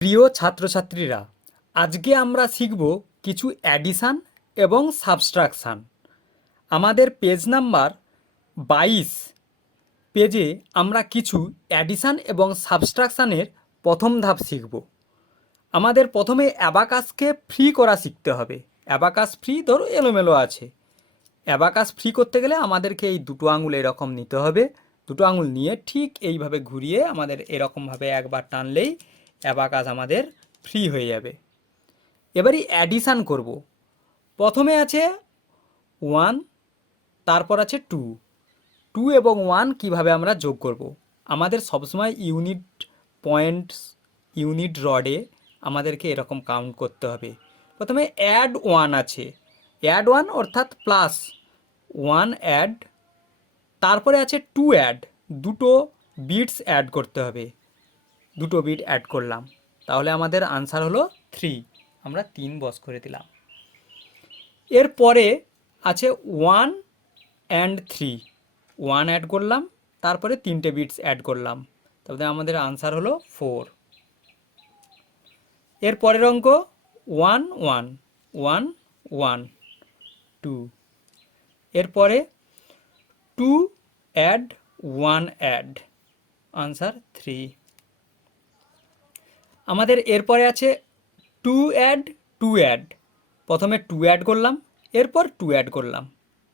প্রিয় ছাত্রছাত্রীরা, আজকে আমরা শিখব কিছু অ্যাডিশান এবং সাবস্ট্রাকশান। আমাদের পেজ নাম্বার 22 পেজে আমরা কিছু অ্যাডিশান এবং সাবস্ট্রাকশানের প্রথম ধাপ শিখব। আমাদের প্রথমে অ্যাবাকাসকে ফ্রি করা শিখতে হবে। অ্যাবাকাস ফ্রি ধরো এলোমেলো আছে, অ্যাবাকাস ফ্রি করতে গেলে আমাদেরকে এই দুটো আঙুল এরকম নিতে হবে। দুটো আঙুল নিয়ে ঠিক এইভাবে ঘুরিয়ে আমাদের এরকমভাবে একবার টানলেই অ্যাবাকাস আমাদের ফ্রি হয়ে যাবে। এবারই অ্যাডিশান করব। প্রথমে আছে 1, তারপর আছে 2। 2 এবং 1 কিভাবে আমরা যোগ করব? আমাদের সবসময় ইউনিট পয়েন্টস, ইউনিট রডে আমাদেরকে এরকম কাউন্ট করতে হবে। প্রথমে অ্যাড 1 আছে, অ্যাড 1 অর্থাৎ প্লাস 1 অ্যাড, তারপরে আছে 2 অ্যাড, দুটো বিটস অ্যাড করতে হবে। দুটো বিট অ্যাড করলাম, তাহলে আমাদের আনসার হলো 3। আমরা 3 বস করে দিলাম। এরপরে আছে 1 অ্যান্ড 3, 1 অ্যাড করলাম, তারপরে 3টে বিটস অ্যাড করলাম, তাহলে আমাদের আনসার হলো 4। এর পরের অঙ্ক 1 1 1 1 2। এরপরে 2 অ্যাড 1 অ্যাড, আনসার 3। আমাদের এরপরে আছে 2 অ্যাড 2 অ্যাড, প্রথমে 2 অ্যাড করলাম, এরপর 2 অ্যাড করলাম,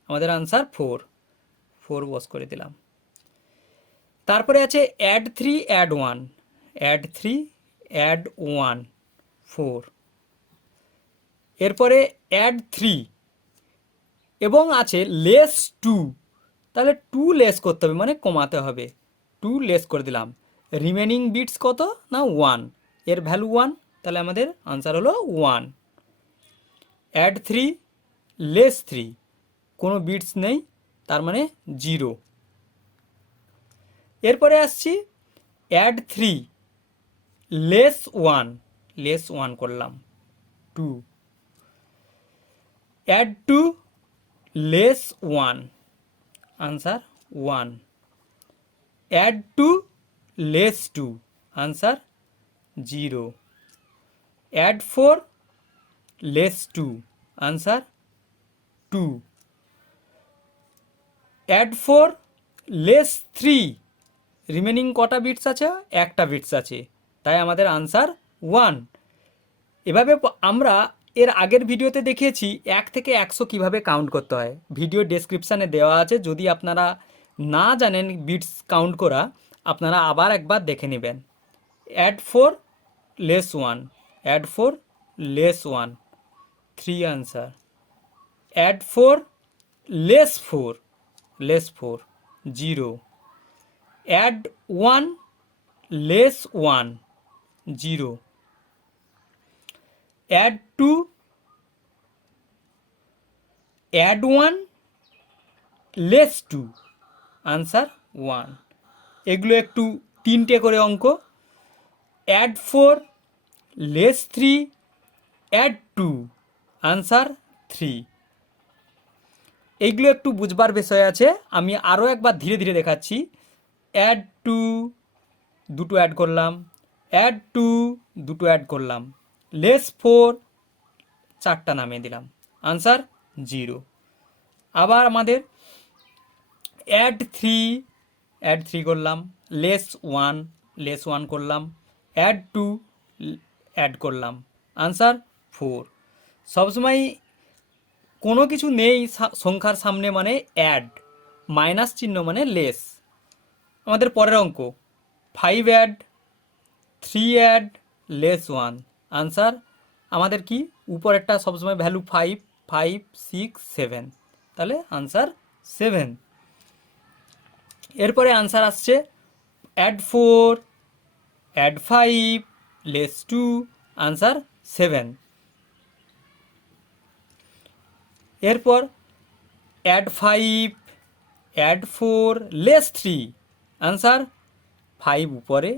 আমাদের আনসার 4। 4 বস করে দিলাম। তারপরে আছে অ্যাড 3 অ্যাড 1, অ্যাড 3 অ্যাড 1 4। এরপরে অ্যাড 3 এবং আছে লেস 2, তাহলে 2 লেস করতে হবে, মানে কমাতে হবে। 2 লেস করে দিলাম। রিমেনিং বিটস কত না 1, এর ভ্যালু 1, তাহলে আমাদের আনসার হলো 1। অ্যাড 3 লেস 3, কোনো বিটস নেই, তার মানে 0। এরপরে আসছি অ্যাড 3 লেস 1, লেস 1 করলাম 2। Add 2 less 1, answer 1। Add 2 less 2, answer 0। Add 4 less 2, answer 2। Add 4 less 3, remaining কটা বিটস আছে? একটা বিটস আছে, তাই আমাদের আনসার 1। এভাবে আমরা এর আগের ভিডিওতে দেখিয়েছি 1 থেকে 100 কিভাবে কাউন্ট করতে হয়, ভিডিও ডেসক্রিপশানে দেওয়া আছে। যদি আপনারা না জানেন বিটস কাউন্ট করা, আপনারা আবার একবার দেখে নেবেন। Add 4 less 1, add 4 less 1, 3 answer. Add 4 less 4, less 4 0। Add 1 less 1 0। Add 2 add 1 less 2, answer 1। এগুলো একটু 3টে করে অঙ্ক। Add 4 less 3 add 2, answer 3। এইগুলো একটু বুঝবার বিষয় আছে, আমি আরও একবার ধীরে ধীরে দেখাচ্ছি। অ্যাড 2 দুটো অ্যাড করলাম, অ্যাড 2 দুটো অ্যাড করলাম, লেস 4 4টা নামিয়ে দিলাম, আনসার 0। আবার আমাদের অ্যাড 3 করলাম, লেস 1 লেস 1 করলাম, অ্যাড 2 অ্যাড করলাম, আনসার 4। সবসময় কোনো কিছু নেই সংখ্যার সামনে মানে অ্যাড, মাইনাস চিহ্ন মানে লেস। আমাদের পরের অঙ্ক 5 অ্যাড 3 অ্যাড লেস 1, আনসার আমাদের কি উপরেরটা সবসময় ভ্যালু 5 5 6 7, তাহলে আনসার 7। এরপরে আনসার আসছে অ্যাড 4 অ্যাড 5 লেস 2, আনসার 7। এরপর অ্যাড 5 অ্যাড 4 লেস 3, আনসার 5 উপরে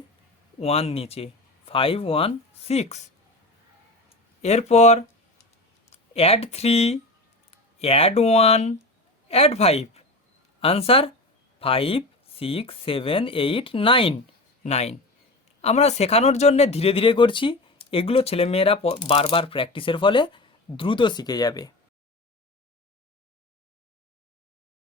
1 নিচে, 5 1 6। এরপর অ্যাড 3 অ্যাড 1 অ্যাড 5, আনসার 5 6 7 8 9 9। আমরা শেখানোর জন্যে ধীরে ধীরে করছি, এগুলো ছেলেমেয়েরা বারবার প্র্যাকটিসের ফলে দ্রুত শিখে যাবে।